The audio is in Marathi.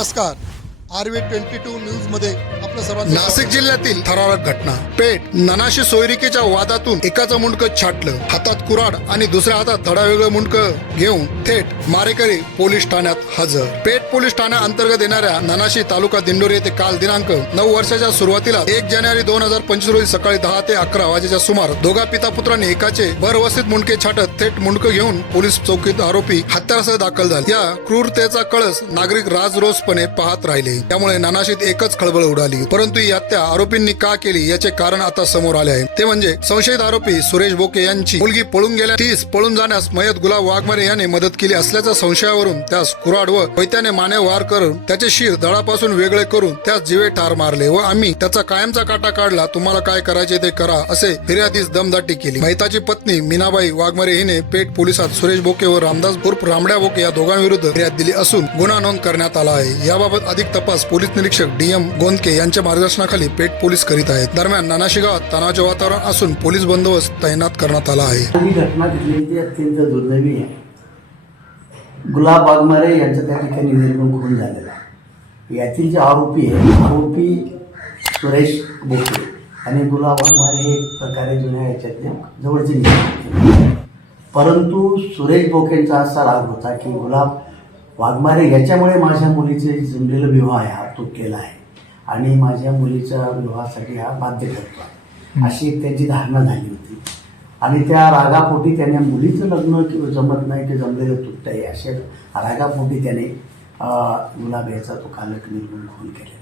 नमस्कार आरवी ट्वेंटी टू न्यूजमध्ये आपलं सर्वांचं नाशिक जिल्ह्यातील थरारक घटना. पेठ ननाशी सोयरिकेच्या वादातून एकाचं मुंडकं छाटलं. हातात कुराड आणि दुसऱ्या हातात धडावेगळं मुंडकं घेऊन थेट मारेकरी पोलीस ठाण्यात हजर. पेठ पोलीस ठाण्या अंतर्गत येणाऱ्या ननाशी तालुका दिंडोरी येथे काल दिनांक नऊ वर्षाच्या सुरुवातीला एक जानेवारी दोन हजार पंचवीस रोजी सकाळी दहा ते अकरा वाजेच्या सुमार दोघा पिता पुत्रांनी एकाचे भरवस्तीत मुंडके छाटत थेट मुंडकं घेऊन पोलीस चौकीत आरोपी हत्यारासह दाखल झाले. या क्रूरतेचा कळस नागरिक राजरोसपणे पाहत राहिले. त्यामुळे नानाशीत एकच खळबळ उडाली. परंतु ही हत्या आरोपींनी का केली याचे कारण आता समोर आले आहे. ते म्हणजे संशयित आरोपी सुरेश बोके यांची मुलगी पळून गेल्या. तीस पळून जाण्यास मयत गुलाब वाघमारे याने मदत केली असल्याच्या संशयावरून त्यास कुराड व पैत्याने माने वार करून त्याचे शिर दळापासून वेगळे करून त्यास जीवे ठार मारले व आम्ही त्याचा कायमचा काटा काढला. तुम्हाला काय करायचे ते करा असे फिर्यादीस दमदाटी केली. महिताची पत्नी मीनाबाई वाघमारे हिने पेठ पोलिसात सुरेश बोके व रामदास उर्फ रामड्या बोके या दोघांविरुद्ध फिर्याद दिली असून गुन्हा नोंद करण्यात आला आहे. याबाबत अधिक तपास तपास पोलीस निरीक्षक डी एम गोंदके यांच्या मार्गदर्शनाखाली पेठ पोलीस करीत आहेत. दरम्यान नानाशी गावात तणावाचे वातावरण असून पोलीस बंदोबस्त तैनात करण्यात आला आहे. ही घटना घडली ती अत्यंत दुर्दैवी आहे. गुलाब बागमारे यांचं त्या ठिकाणी निर्गम खून झालेला आहे. यातील जे आरोपी आहे आरोपी सुरेश बोके आणि गुलाब बागमारे हे एक प्रकारे जुन्या याच्यातले जवळचे परंतु सुरेश बोकेंचा असा राग होता की गुलाब वाघमारे याच्यामुळे माझ्या मुलीचे जमलेलं विवाह आहे हा तुटलेला आहे. आणि माझ्या मुलीच्या विवाहासाठी हा बाध्य करतो आहे. अशी एक त्यांची धारणा झाली होती. आणि त्या रागापोटी त्याने मुलीचं लग्न किंवा जमत नाही की जमलेलं तुटत आहे अशा रागापोटी त्याने गुलाब याचा तो कालक निर्मूल खून केलेला